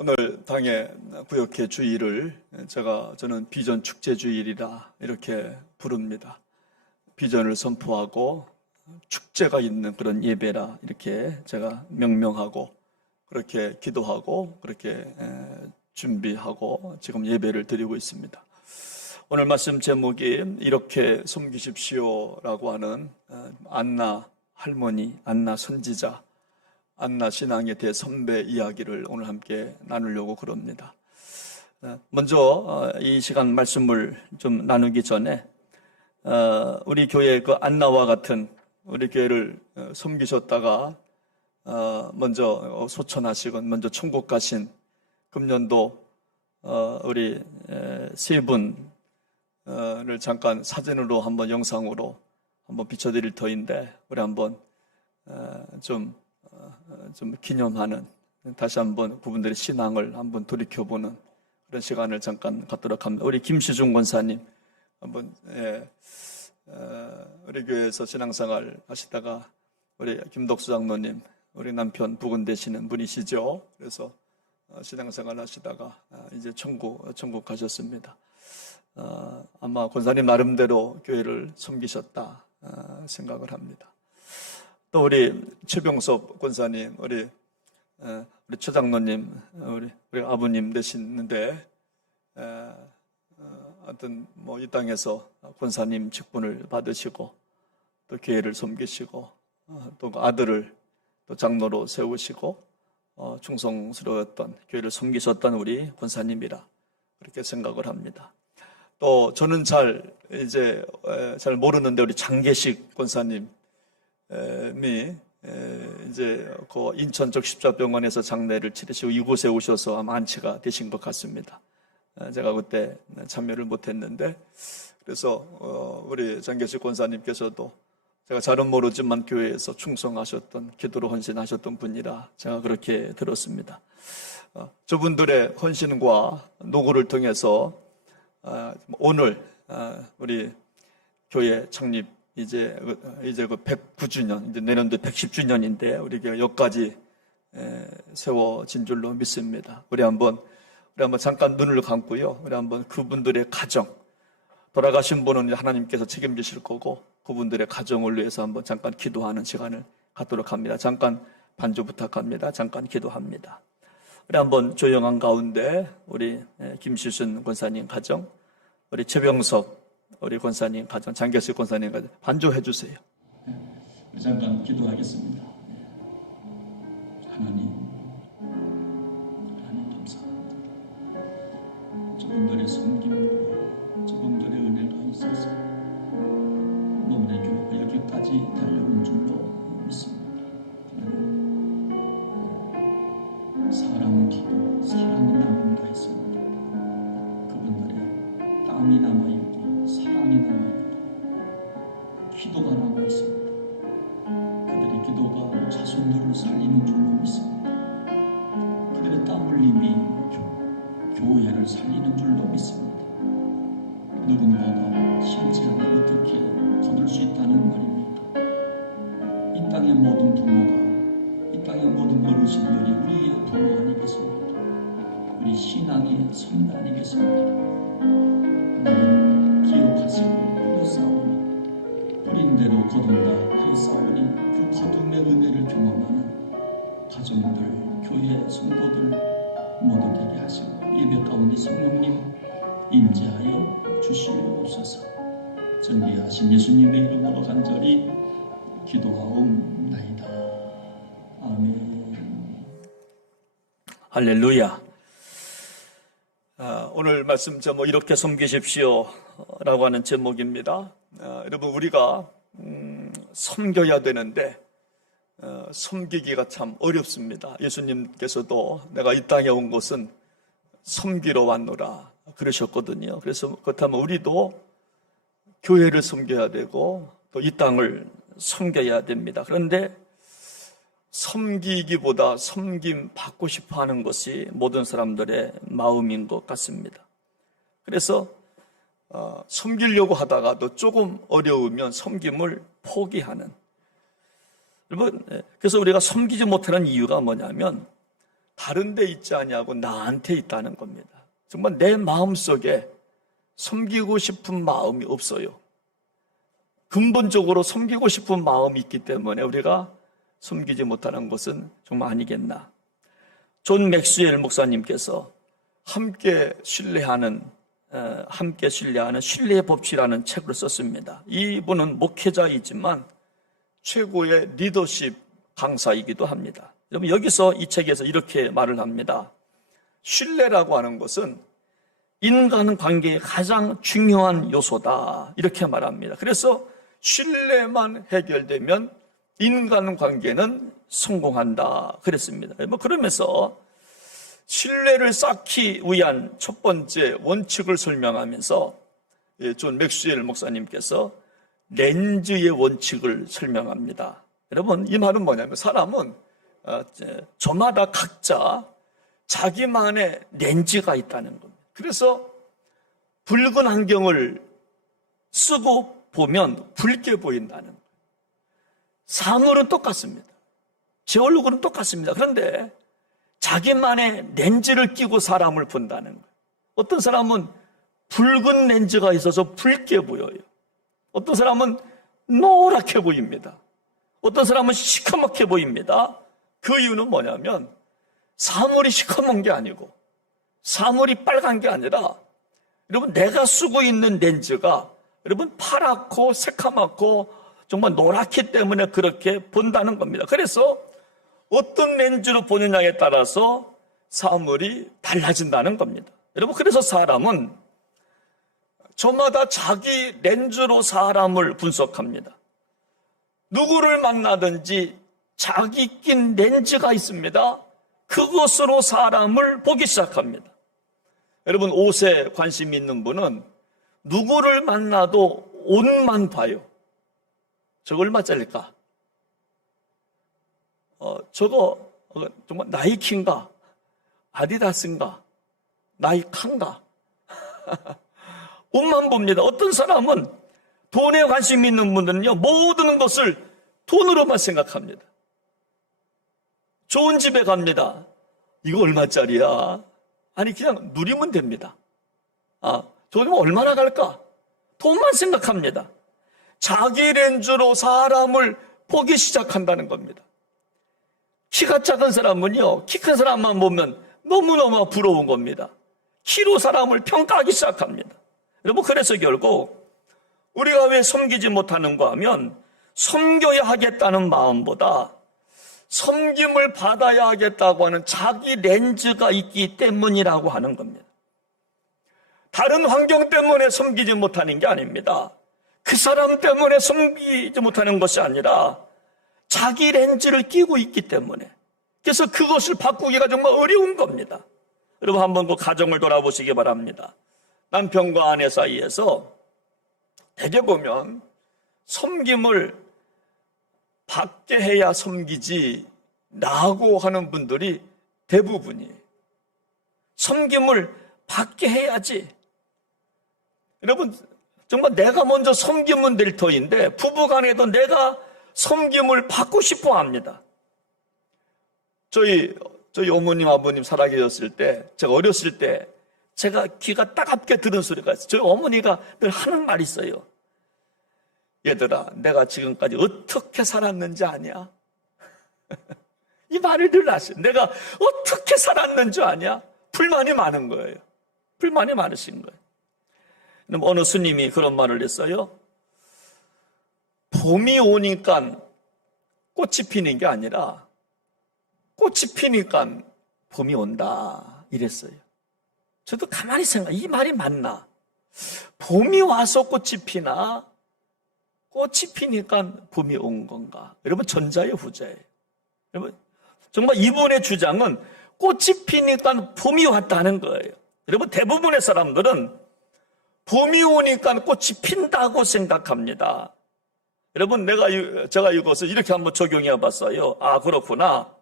오늘 당의 구역회 주일을 저는 비전 축제 주일이라 이렇게 부릅니다. 비전을 선포하고 축제가 있는 그런 예배라 이렇게 제가 명명하고 그렇게 기도하고 그렇게 준비하고 지금 예배를 드리고 있습니다. 오늘 말씀 제목이 이렇게 섬기십시오라고 하는 안나 할머니, 안나 선지자, 안나 신앙의 대선배 이야기를 오늘 함께 나누려고 그럽니다. 먼저 이 시간 말씀을 좀 나누기 전에 우리 교회 그 안나와 같은 우리 교회를 섬기셨다가 먼저 소천하시건 먼저 천국 가신 금년도 우리 세 분을 잠깐 사진으로 한번 영상으로 한번 비춰드릴 터인데 우리 한번 좀 기념하는, 다시 한번 그분들의 신앙을 한번 돌이켜보는 그런 시간을 잠깐 갖도록 합니다. 우리 김시중 권사님 한번 우리 교회에서 신앙생활 하시다가 우리 김덕수 장로님 우리 남편 부근 되시는 분이시죠. 그래서 신앙생활 하시다가 이제 천국 가셨습니다. 아마 권사님 나름대로 교회를 섬기셨다 생각을 합니다. 또 우리 최병섭 권사님, 우리 최장로님, 우리 아버님 되시는데, 하여튼 이 땅에서 권사님 직분을 받으시고 또 교회를 섬기시고 또 아들을 또 장로로 세우시고 충성스러웠던 교회를 섬기셨던 우리 권사님이라 그렇게 생각을 합니다. 또 저는 잘 모르는데 우리 장계식 권사님 이제 그 인천 쪽 십자병원에서 장례를 치르시고 이곳에 오셔서 아마 안치가 되신 것 같습니다. 제가 그때 참여를 못했는데, 그래서 우리 장계식 권사님께서도 제가 잘은 모르지만 교회에서 충성하셨던, 기도로 헌신하셨던 분이라 제가 그렇게 들었습니다. 저분들의 헌신과 노고를 통해서 오늘 우리 교회 창립 이제 그 109주년, 이제 내년도 110주년인데 우리 교회 여기까지 세워진 줄로 믿습니다. 우리 한번 잠깐 눈을 감고요. 우리 한번 그분들의 가정, 돌아가신 분은 하나님께서 책임지실 거고 그분들의 가정을 위해서 한번 잠깐 기도하는 시간을 갖도록 합니다. 잠깐 반주 부탁합니다. 잠깐 기도합니다. 우리 한번 조용한 가운데 우리 김시순 권사님 가정, 우리 최병섭 우리 권사님 가정, 장계식 권사님 가정 반주해 주세요. 잠깐 기도하겠습니다. 하나님 감사합니다. 저분들의 섬김과 저분들의 은혜가 있어서 너무나 교회가 여기까지 달려온 줄로 믿습니다. 사랑은 기도, 사랑은 나눈다 했습니다. 그분들의 땀이 남아있고 사랑이 남아있고 기도가 남아있습니다. 그들의 기도가 자손들을 살리는 줄로 믿습니다. 그들의 땀 흘림이 교회를 살리는 줄로 믿습니다. 누군가가 심지어는 어떻게 거둘 수 있다는 말입니까? 이 땅의 모든 부모가, 이 땅의 모든 어르신들이 우리의 부모 아니겠습니까? 우리 신앙의 선배 아니겠습니까? 기억하시고 그 싸우니 뿌린 대로 거둔다 그 싸우니 그 거둠의 은혜를 경험하는 가정들, 교회 성도들 모두 되게 하시고 예배 가운데 성령님 임재하여 주시옵소서. 전비하신 예수님의 이름으로 간절히 기도하옵나이다. 아멘. 할렐루야. 오늘 말씀 제목 이렇게 섬기십시오 라고 하는 제목입니다. 여러분 우리가 섬겨야 되는데 섬기기가 참 어렵습니다. 예수님께서도 내가 이 땅에 온 것은 섬기러 왔노라 그러셨거든요. 그래서 그렇다면 우리도 교회를 섬겨야 되고 또 이 땅을 섬겨야 됩니다. 그런데 섬기기보다 섬김 받고 싶어 하는 것이 모든 사람들의 마음인 것 같습니다. 그래서 섬기려고 하다가도 조금 어려우면 섬김을 포기하는, 여러분, 그래서 우리가 섬기지 못하는 이유가 뭐냐면 다른 데 있지 아니하고 나한테 있다는 겁니다. 정말 내 마음속에 섬기고 싶은 마음이 없어요. 근본적으로 섬기고 싶은 마음이 있기 때문에 우리가 섬기지 못하는 것은 정말 아니겠나. 존 맥스웰 목사님께서 함께 신뢰하는 신뢰의 법칙이라는 책을 썼습니다. 이분은 목회자이지만 최고의 리더십 강사이기도 합니다. 여러분, 여기서 이 책에서 이렇게 말을 합니다. 신뢰라고 하는 것은 인간 관계의 가장 중요한 요소다, 이렇게 말합니다. 그래서 신뢰만 해결되면 인간 관계는 성공한다 그랬습니다. 그러면서 신뢰를 쌓기 위한 첫 번째 원칙을 설명하면서 존 맥스웰 목사님께서 렌즈의 원칙을 설명합니다. 여러분, 이 말은 뭐냐면 사람은 저마다 각자 자기만의 렌즈가 있다는 겁니다. 그래서 붉은 안경을 쓰고 보면 붉게 보인다는 거예요. 사물은 똑같습니다. 제 얼굴은 똑같습니다. 그런데 자기만의 렌즈를 끼고 사람을 본다는 거예요. 어떤 사람은 붉은 렌즈가 있어서 붉게 보여요. 어떤 사람은 노랗게 보입니다. 어떤 사람은 시커멓게 보입니다. 그 이유는 뭐냐면 사물이 시커먼 게 아니고 사물이 빨간 게 아니라 여러분, 내가 쓰고 있는 렌즈가 여러분 파랗고 새카맣고 정말 노랗기 때문에 그렇게 본다는 겁니다. 그래서 어떤 렌즈로 보느냐에 따라서 사물이 달라진다는 겁니다. 여러분, 그래서 사람은 저마다 자기 렌즈로 사람을 분석합니다. 누구를 만나든지 자기 낀 렌즈가 있습니다. 그것으로 사람을 보기 시작합니다. 여러분, 옷에 관심 있는 분은 누구를 만나도 옷만 봐요. 저거 얼마짜리일까? 저거 정말 나이키인가? 아디다스인가? 나이칸가? 옷만 봅니다. 어떤 사람은 돈에 관심 있는 분들은요, 모든 것을 돈으로만 생각합니다. 좋은 집에 갑니다. 이거 얼마짜리야? 아니, 그냥 누리면 됩니다. 저거 얼마나 갈까? 돈만 생각합니다. 자기 렌즈로 사람을 보기 시작한다는 겁니다. 키가 작은 사람은요, 키 큰 사람만 보면 너무너무 부러운 겁니다. 키로 사람을 평가하기 시작합니다. 여러분, 그래서 결국 우리가 왜 섬기지 못하는가 하면 섬겨야 하겠다는 마음보다 섬김을 받아야 하겠다고 하는 자기 렌즈가 있기 때문이라고 하는 겁니다. 다른 환경 때문에 섬기지 못하는 게 아닙니다. 그 사람 때문에 섬기지 못하는 것이 아니라 자기 렌즈를 끼고 있기 때문에, 그래서 그것을 바꾸기가 정말 어려운 겁니다. 여러분, 한번 그 가정을 돌아보시기 바랍니다. 남편과 아내 사이에서 대개 보면 섬김을 받게 해야 섬기지 라고 하는 분들이 대부분이에요. 섬김을 받게 해야지. 여러분, 정말 내가 먼저 섬기면 될 터인데 부부간에도 내가 섬김을 받고 싶어 합니다. 저희 어머님, 아버님 살아계셨을 때, 제가 어렸을 때 제가 귀가 따갑게 들은 소리가 있어요. 저희 어머니가 늘 하는 말이 있어요. 얘들아, 내가 지금까지 어떻게 살았는지 아냐? 이 말을 늘 하시죠. 내가 어떻게 살았는지 아냐? 불만이 많은 거예요. 불만이 많으신 거예요. 어느 스님이 그런 말을 했어요. 봄이 오니까 꽃이 피는 게 아니라 꽃이 피니까 봄이 온다, 이랬어요. 저도 가만히 이 말이 맞나? 봄이 와서 꽃이 피나 꽃이 피니까 봄이 온 건가? 여러분, 전자예요, 후자예요? 여러분, 정말 이분의 주장은 꽃이 피니까 봄이 왔다는 거예요. 여러분, 대부분의 사람들은 봄이 오니까 꽃이 핀다고 생각합니다. 여러분, 제가 이것을 이렇게 한번 적용해 봤어요. 그렇구나.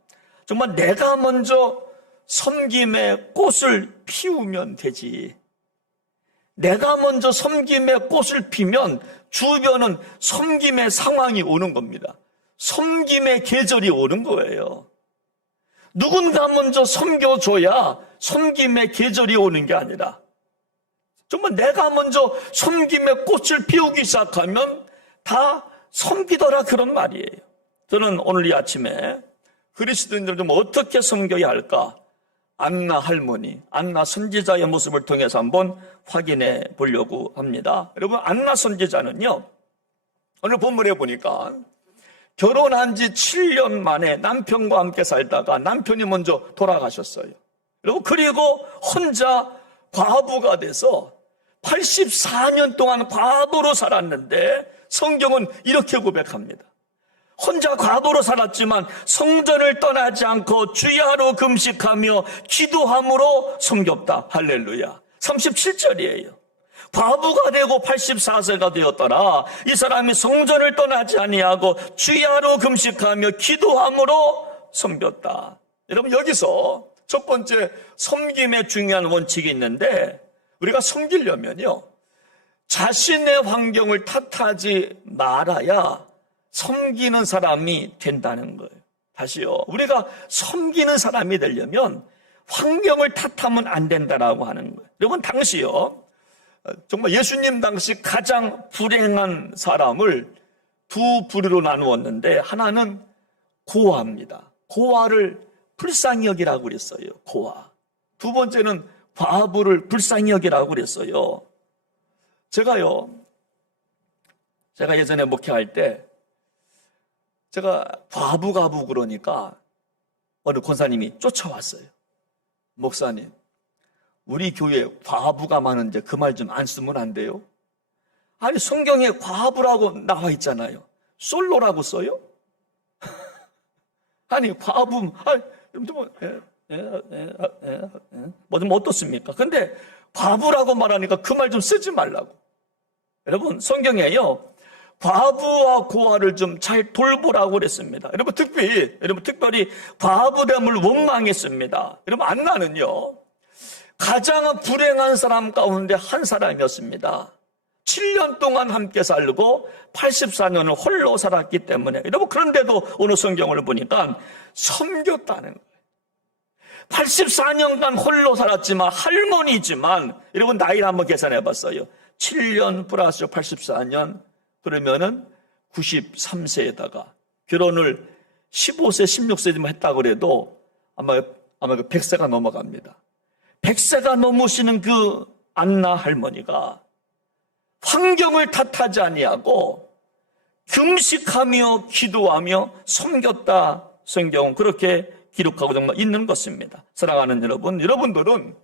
정말 내가 먼저 섬김의 꽃을 피우면 되지. 내가 먼저 섬김의 꽃을 피면 주변은 섬김의 상황이 오는 겁니다. 섬김의 계절이 오는 거예요. 누군가 먼저 섬겨줘야 섬김의 계절이 오는 게 아니라 정말 내가 먼저 섬김의 꽃을 피우기 시작하면 다 섬기더라, 그런 말이에요. 저는 오늘 이 아침에 그리스도인들 좀 어떻게 섬겨야 할까? 안나 할머니, 안나 선지자의 모습을 통해서 한번 확인해 보려고 합니다. 여러분, 안나 선지자는요, 오늘 본문에 보니까 결혼한 지 7년 만에 남편과 함께 살다가 남편이 먼저 돌아가셨어요. 여러분, 그리고 혼자 과부가 돼서 84년 동안 과부로 살았는데 성경은 이렇게 고백합니다. 혼자 과부로 살았지만 성전을 떠나지 않고 주야로 금식하며 기도함으로 섬겼다. 할렐루야. 37절이에요. 과부가 되고 84세가 되었더라. 이 사람이 성전을 떠나지 아니하고 주야로 금식하며 기도함으로 섬겼다. 여러분, 여기서 첫 번째 섬김의 중요한 원칙이 있는데, 우리가 섬기려면요, 자신의 환경을 탓하지 말아야 섬기는 사람이 된다는 거예요. 다시요, 우리가 섬기는 사람이 되려면 환경을 탓하면 안 된다라고 하는 거예요. 여러분, 당시요, 정말 예수님 당시 가장 불행한 사람을 두 부류로 나누었는데, 하나는 고아입니다. 고아를 불쌍히 여기라고 그랬어요. 고아. 두 번째는 과부를 불쌍히 여기라고 그랬어요. 제가 예전에 목회할 때 제가 과부 그러니까 어느 권사님이 쫓아왔어요. 목사님, 우리 교회에 과부가 많은데 그 말 좀 안 쓰면 안 돼요? 아니, 성경에 과부라고 나와 있잖아요. 솔로라고 써요? 아니, 과부, 뭐 좀 어떻습니까? 근데 과부라고 말하니까 그 말 좀 쓰지 말라고. 여러분, 성경에요, 과부와 고아를 좀 잘 돌보라고 그랬습니다. 여러분, 특별히 과부됨을 원망했습니다. 여러분, 안나는요, 가장 불행한 사람 가운데 한 사람이었습니다. 7년 동안 함께 살고 84년을 홀로 살았기 때문에, 여러분, 그런데도 오늘 성경을 보니까 섬겼다는 거예요. 84년간 홀로 살았지만 할머니지만, 여러분, 나이를 한번 계산해 봤어요. 7년 플러스 84년, 그러면은 93세에다가 결혼을 15세, 16세쯤 했다고 그래도 아마 그 100세가 넘어갑니다. 100세가 넘으시는 그 안나 할머니가 환경을 탓하지 아니하고 금식하며 기도하며 섬겼다. 성경은 그렇게 기록하고 정말 있는 것입니다. 사랑하는 여러분, 여러분들은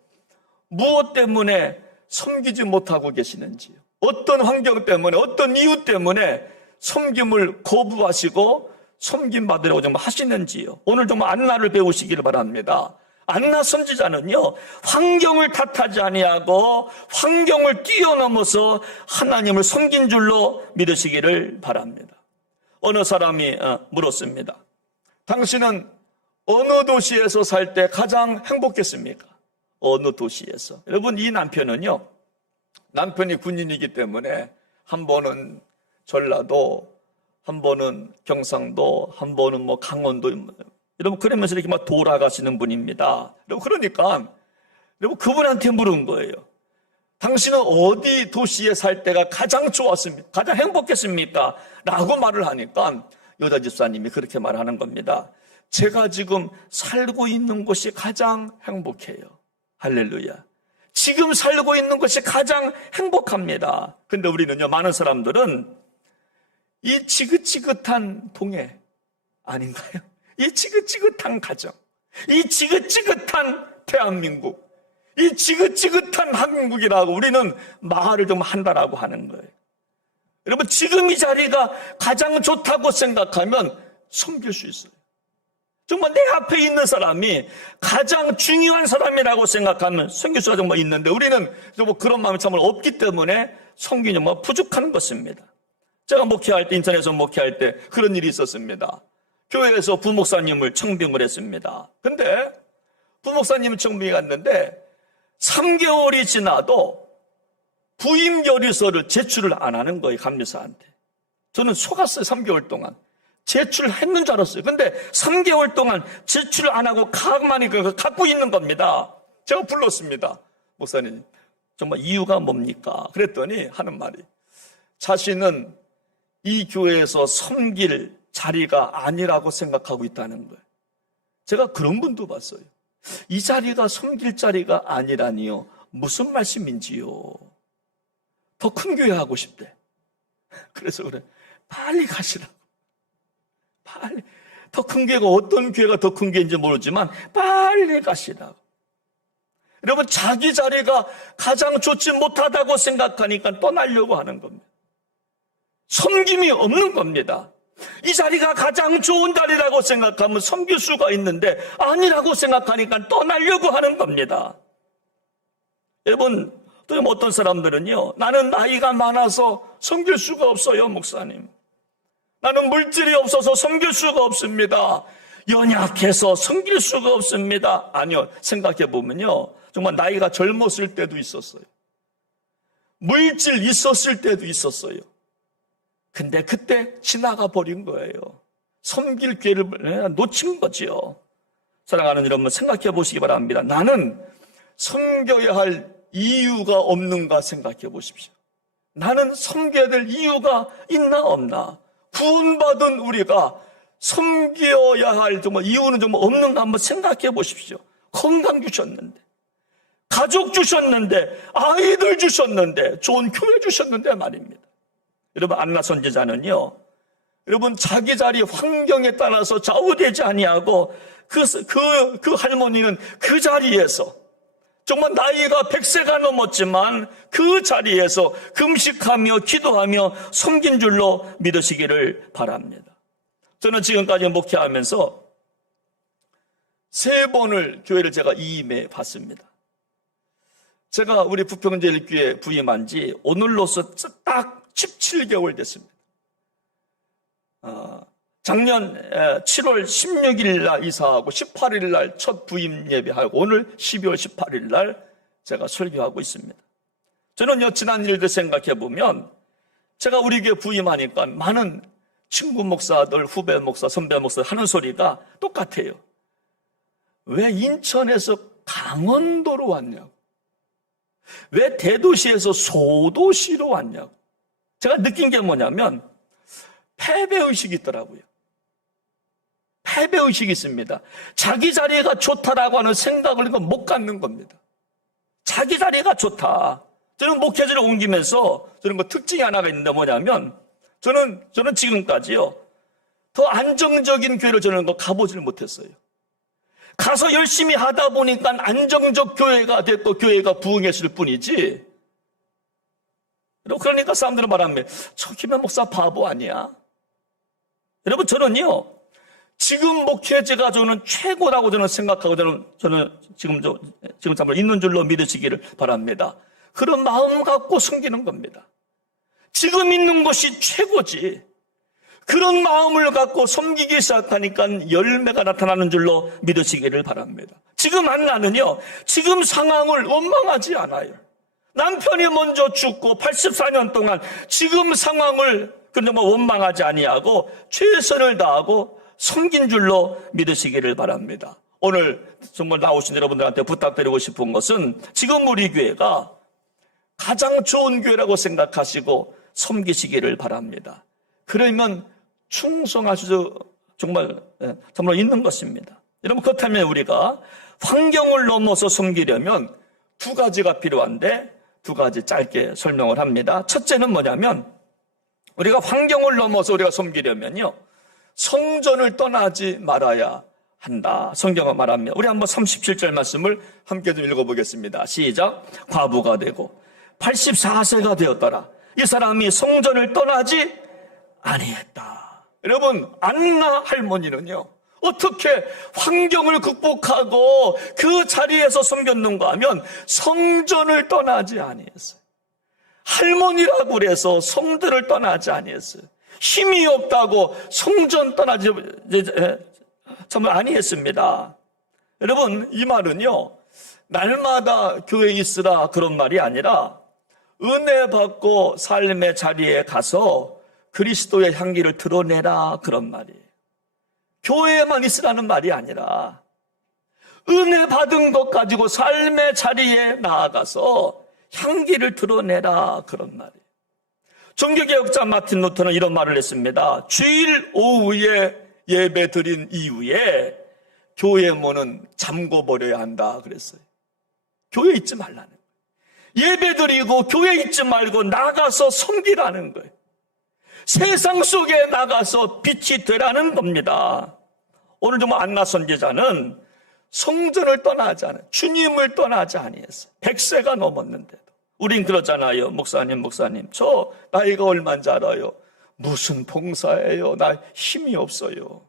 무엇 때문에 섬기지 못하고 계시는지요? 어떤 환경 때문에, 어떤 이유 때문에 섬김을 거부하시고 섬김 받으려고 정말 하시는지요? 오늘 정말 안나를 배우시기를 바랍니다. 안나 선지자는요, 환경을 탓하지 아니하고 환경을 뛰어넘어서 하나님을 섬긴 줄로 믿으시기를 바랍니다. 어느 사람이 물었습니다. 당신은 어느 도시에서 살 때 가장 행복했습니까? 어느 도시에서? 여러분, 이 남편은요, 남편이 군인이기 때문에 한 번은 전라도, 한 번은 경상도, 한 번은 뭐 강원도, 여러분, 그러면서 이렇게 막 돌아가시는 분입니다. 여러분, 그러니까 여러분, 그분한테 물은 거예요. 당신은 어디 도시에 살 때가 가장 좋았습니까? 가장 행복했습니까? 라고 말을 하니까 여자 집사님이 그렇게 말하는 겁니다. 제가 지금 살고 있는 곳이 가장 행복해요. 할렐루야. 지금 살고 있는 것이 가장 행복합니다. 근데 우리는요, 많은 사람들은 이 지긋지긋한 동해 아닌가요? 이 지긋지긋한 가정, 이 지긋지긋한 대한민국, 이 지긋지긋한 한국이라고 우리는 말을 좀 한다라고 하는 거예요. 여러분, 지금 이 자리가 가장 좋다고 생각하면 섬길 수 있어요. 정말 내 앞에 있는 사람이 가장 중요한 사람이라고 생각하면 섬길 수가 정말 있는데, 우리는 정말 그런 마음이 정말 없기 때문에 섬기는 정말 부족한 것입니다. 제가 목회할 때, 인천에서 목회할 때 그런 일이 있었습니다. 교회에서 부목사님을 청빙을 했습니다. 근데 부목사님 청빙이 갔는데 3개월이 지나도 부임 결의서를 제출을 안 하는 거예요, 감리사한테. 저는 속았어요, 3개월 동안. 제출했는 줄 알았어요. 근데 3개월 동안 제출 안 하고 가만히 갖고 있는 겁니다. 제가 불렀습니다. 목사님, 정말 이유가 뭡니까? 그랬더니 하는 말이, 자신은 이 교회에서 섬길 자리가 아니라고 생각하고 있다는 거예요. 제가 그런 분도 봤어요. 이 자리가 섬길 자리가 아니라니요. 무슨 말씀인지요? 더 큰 교회 하고 싶대. 그래서 그래. 빨리 가시라고. 빨리. 더 큰 교회가 어떤 교회가 더 큰 교회인지 모르지만 빨리 가시라고. 여러분, 자기 자리가 가장 좋지 못하다고 생각하니까 떠나려고 하는 겁니다. 섬김이 없는 겁니다. 이 자리가 가장 좋은 자리라고 생각하면 섬길 수가 있는데 아니라고 생각하니까 떠나려고 하는 겁니다. 여러분, 또 어떤 사람들은요, 나는 나이가 많아서 섬길 수가 없어요, 목사님. 나는 물질이 없어서 섬길 수가 없습니다. 연약해서 섬길 수가 없습니다. 아니요, 생각해 보면요, 정말 나이가 젊었을 때도 있었어요. 물질 있었을 때도 있었어요. 근데 그때 지나가 버린 거예요. 섬길 기회를 놓친 거지요. 사랑하는 여러분, 생각해 보시기 바랍니다. 나는 섬겨야 할 이유가 없는가 생각해 보십시오. 나는 섬겨야 될 이유가 있나 없나? 구원받은 우리가 섬겨야 할 정말 이유는 좀 없는가 한번 생각해 보십시오. 건강 주셨는데, 가족 주셨는데, 아이들 주셨는데, 좋은 교회 주셨는데 말입니다. 여러분, 안나 선지자는요, 여러분, 자기 자리 환경에 따라서 좌우되지 아니하고 그 할머니는 그 자리에서 정말 나이가 100세가 넘었지만 그 자리에서 금식하며 기도하며 섬긴 줄로 믿으시기를 바랍니다. 저는 지금까지 목회하면서 3번을 교회를 제가 이임해 봤습니다. 제가 우리 부평제일교회 부임한 지 오늘로서 딱 17개월 됐습니다. 작년 7월 16일 날 이사하고 18일 날 첫 부임 예배하고 오늘 12월 18일 날 제가 설교하고 있습니다. 저는요, 지난 일들 생각해 보면 제가 우리 교회 부임하니까 많은 친구 목사들, 후배 목사, 선배 목사 하는 소리가 똑같아요. 왜 인천에서 강원도로 왔냐고. 왜 대도시에서 소도시로 왔냐고. 제가 느낀 게 뭐냐면 패배의식이 있더라고요. 패배의식이 있습니다. 자기 자리가 좋다라고 하는 생각을 못 갖는 겁니다. 자기 자리가 좋다. 저는 목회지를 옮기면서 저는 특징이 하나가 있는데 뭐냐면 저는 지금까지요, 더 안정적인 교회를 저는 가보지를 못했어요. 가서 열심히 하다 보니까 안정적 교회가 됐고 교회가 부흥했을 뿐이지. 그러니까 사람들은 말합니다. 저 김해 목사 바보 아니야? 여러분, 저는요, 지금 목회제가 저는 최고라고 저는 생각하고 저는 지금 정말 있는 줄로 믿으시기를 바랍니다. 그런 마음 갖고 섬기는 겁니다. 지금 있는 것이 최고지. 그런 마음을 갖고 섬기기 시작하니까 열매가 나타나는 줄로 믿으시기를 바랍니다. 지금 안나는요, 지금 상황을 원망하지 않아요. 남편이 먼저 죽고 84년 동안 지금 상황을 원망하지 아니하고 최선을 다하고 섬긴 줄로 믿으시기를 바랍니다. 오늘 정말 나오신 여러분들한테 부탁드리고 싶은 것은 지금 우리 교회가 가장 좋은 교회라고 생각하시고 섬기시기를 바랍니다. 그러면 충성하셔서 정말 있는 것입니다. 여러분, 그렇다면 우리가 환경을 넘어서 섬기려면 2가지가 필요한데 2가지 짧게 설명을 합니다. 첫째는 뭐냐면 우리가 환경을 넘어서 우리가 섬기려면요, 성전을 떠나지 말아야 한다. 성경은 말합니다. 우리 한번 37절 말씀을 함께 좀 읽어보겠습니다. 시작. 과부가 되고 84세가 되었더라. 이 사람이 성전을 떠나지 아니했다. 여러분, 안나 할머니는요, 어떻게 환경을 극복하고 그 자리에서 섬겼는가 하면 성전을 떠나지 아니했어요. 할머니라고 그래서 성전을 떠나지 아니했어요. 힘이 없다고 성전 떠나지 정말 아니했습니다. 여러분, 이 말은요, 날마다 교회에 있으라 그런 말이 아니라 은혜 받고 삶의 자리에 가서 그리스도의 향기를 드러내라, 그런 말이에요. 교회에만 있으라는 말이 아니라 은혜 받은 것 가지고 삶의 자리에 나아가서 향기를 드러내라, 그런 말이에요. 종교개혁자 마틴 루터는 이런 말을 했습니다. 주일 오후에 예배 드린 이후에 교회 문은 잠궈버려야 한다 그랬어요. 교회 있지 말라는 거예요. 예배 드리고 교회 있지 말고 나가서 섬기라는 거예요. 세상 속에 나가서 빛이 되라는 겁니다. 오늘 좀 안나 선지자는 성전을 떠나지 않아요. 주님을 떠나지 아니했어요. 100세가 넘었는데도. 우린 그러잖아요. 목사님, 저 나이가 얼마인지 알아요? 무슨 봉사예요? 나 힘이 없어요.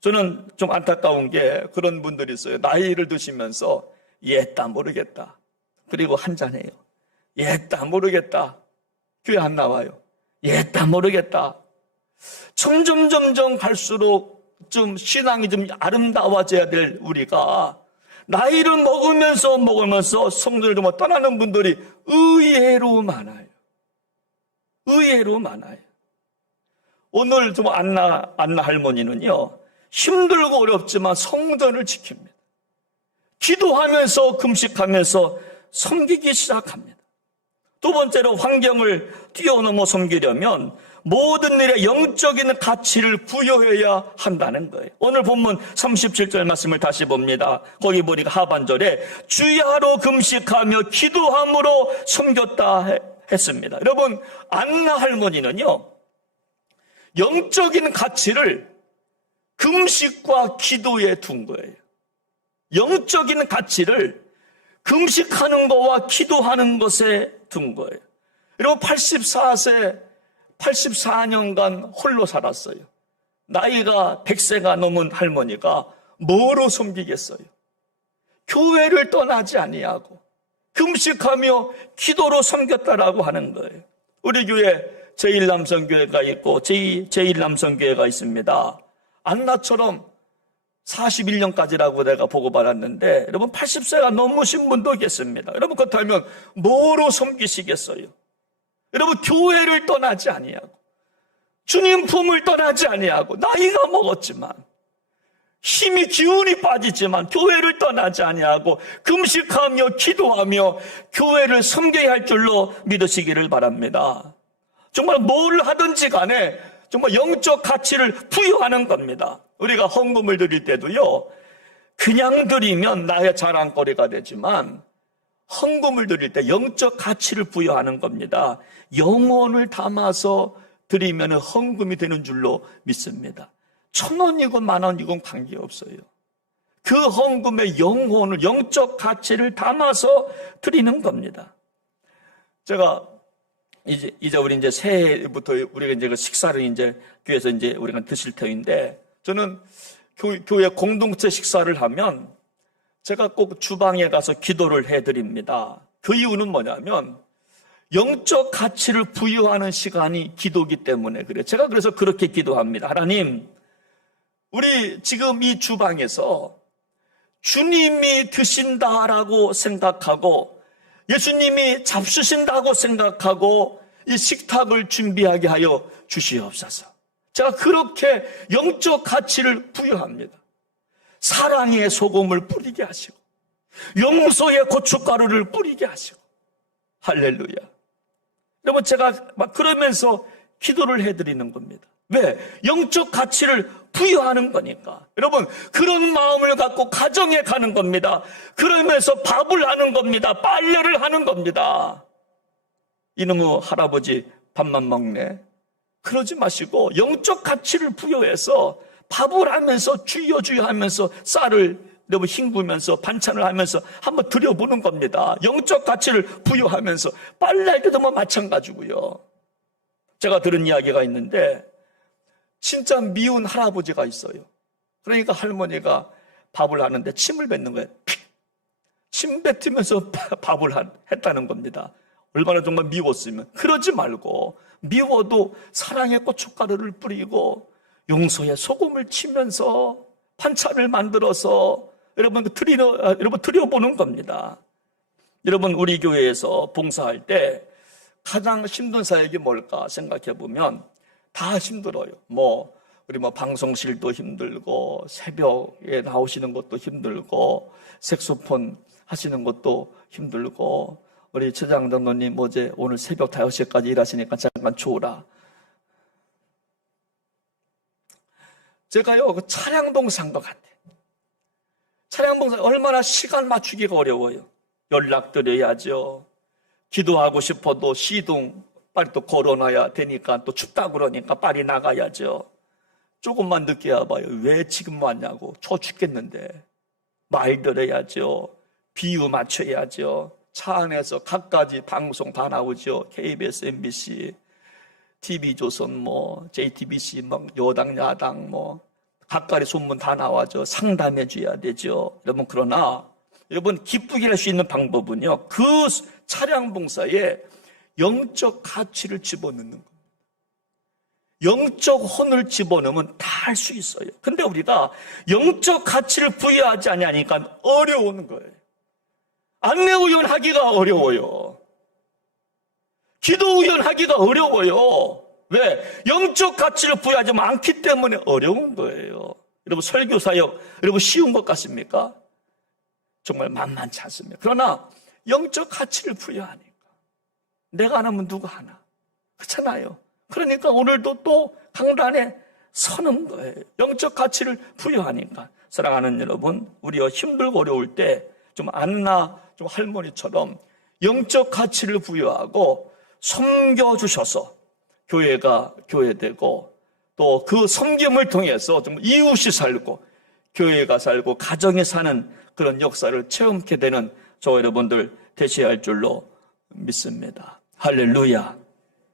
저는 좀 안타까운 게 그런 분들이 있어요. 나이를 드시면서 옛다 모르겠다. 그리고 한잔해요. 옛다 모르겠다. 교회 안 나와요. 옛다 모르겠다. 점점 갈수록 좀 신앙이 좀 아름다워져야 될 우리가 나이를 먹으면서 성전을 좀 떠나는 분들이 의외로 많아요. 의외로 많아요. 오늘 좀 안나 할머니는요, 힘들고 어렵지만 성전을 지킵니다. 기도하면서 금식하면서 섬기기 시작합니다. 두 번째로 환경을 뛰어넘어 섬기려면 모든 일에 영적인 가치를 부여해야 한다는 거예요. 오늘 본문 37절 말씀을 다시 봅니다. 거기 보니까 하반절에 주야로 금식하며 기도함으로 섬겼다 했습니다. 여러분, 안나 할머니는요, 영적인 가치를 금식과 기도에 둔 거예요. 영적인 가치를 금식하는 것과 기도하는 것에 둔 거예요. 그리고 84년간 홀로 살았어요. 나이가 100세가 넘은 할머니가 뭐로 섬기겠어요? 교회를 떠나지 아니하고 금식하며 기도로 섬겼다라고 하는 거예요. 우리 교회 제1남성교회가 있고 제2남성교회가 있습니다. 안나처럼 41년까지라고 내가 보고받았는데 여러분 80세가 넘으신 분도 계십니다. 여러분 그렇다면 뭐로 섬기시겠어요? 여러분 교회를 떠나지 아니하고 주님 품을 떠나지 아니하고 나이가 먹었지만 힘이 기운이 빠지지만 교회를 떠나지 아니하고 금식하며 기도하며 교회를 섬겨야 할 줄로 믿으시기를 바랍니다. 정말 뭘 하든지 간에 정말 영적 가치를 부여하는 겁니다. 우리가 헌금을 드릴 때도요, 그냥 드리면 나의 자랑거리가 되지만 헌금을 드릴 때 영적 가치를 부여하는 겁니다. 영혼을 담아서 드리면 헌금이 되는 줄로 믿습니다. 1,000원이건 10,000원이건 관계없어요. 그 헌금의 영혼을, 영적 가치를 담아서 드리는 겁니다. 제가 이제 우리 이제 새해부터 우리가 이제 그 식사를 이제 교회에서 이제 우리가 드실 터인데, 저는 교회 공동체 식사를 하면 제가 꼭 주방에 가서 기도를 해드립니다. 그 이유는 뭐냐면 영적 가치를 부여하는 시간이 기도기 때문에 그래요. 제가 그래서 그렇게 기도합니다. 하나님, 우리 지금 이 주방에서 주님이 드신다라고 생각하고 예수님이 잡수신다고 생각하고 이 식탁을 준비하게 하여 주시옵소서. 제가 그렇게 영적 가치를 부여합니다. 사랑의 소금을 뿌리게 하시고 용서의 고춧가루를 뿌리게 하시고, 할렐루야. 여러분, 제가 막 그러면서 기도를 해드리는 겁니다. 왜? 영적 가치를 부여하는 거니까. 여러분, 그런 마음을 갖고 가정에 가는 겁니다. 그러면서 밥을 하는 겁니다. 빨래를 하는 겁니다. 이놈의 할아버지 밥만 먹네. 그러지 마시고 영적 가치를 부여해서 밥을 하면서 주여 하면서 쌀을 여러분 헹구면서 반찬을 하면서 한번 드려보는 겁니다. 영적 가치를 부여하면서 빨래할 때도 마찬가지고요. 제가 들은 이야기가 있는데 진짜 미운 할아버지가 있어요. 그러니까 할머니가 밥을 하는데 침을 뱉는 거예요. 침 뱉으면서 밥을 했다는 겁니다. 얼마나 정말 미웠으면. 그러지 말고 미워도 사랑의 고춧가루를 뿌리고 용서의 소금을 치면서 반찬을 만들어서 여러분 드려보는 겁니다. 여러분, 우리 교회에서 봉사할 때 가장 힘든 사역이 뭘까 생각해 보면 다 힘들어요. 우리 방송실도 힘들고, 새벽에 나오시는 것도 힘들고, 색소폰 하시는 것도 힘들고, 우리 최장 장로님 어제 오늘 새벽 5시까지 일하시니까 잠깐 줘라. 제가요, 그 차량봉사인 것 같아요. 차량봉사 얼마나 시간 맞추기가 어려워요. 연락드려야죠. 기도하고 싶어도 시동 빨리 또 걸어놔야 되니까 또 춥다 그러니까 빨리 나가야죠. 조금만 늦게 와봐요. 왜 지금 왔냐고. 추워 죽겠는데. 말 들어야죠. 비유 맞춰야죠. 차 안에서 각가지 방송 다 나오죠. KBS, MBC, TV조선, JTBC, 여당, 야당, 각가지 소문 다 나와죠. 상담해줘야 되죠. 여러분, 그러나, 여러분, 기쁘게 할 수 있는 방법은요, 그 차량 봉사에 영적 가치를 집어넣는 겁니다. 영적 혼을 집어넣으면 다 할 수 있어요. 근데 우리가 영적 가치를 부여하지 않으니까 어려운 거예요. 안내의원 하기가 어려워요. 기도의원 하기가 어려워요. 왜? 영적 가치를 부여하지 않기 때문에 어려운 거예요. 여러분, 설교사역, 여러분 쉬운 것 같습니까? 정말 만만치 않습니다. 그러나 영적 가치를 부여하니까 내가 안 하면 누가 하나? 그렇잖아요. 그러니까 오늘도 또 강단에 서는 거예요. 영적 가치를 부여하니까. 사랑하는 여러분, 우리가 힘들고 어려울 때 좀 안나 좀 할머니처럼 영적 가치를 부여하고 섬겨주셔서 교회가 교회되고 또 그 섬김을 통해서 좀 이웃이 살고 교회가 살고 가정이 사는 그런 역사를 체험하게 되는 저 여러분들 되셔야 할 줄로 믿습니다. 할렐루야.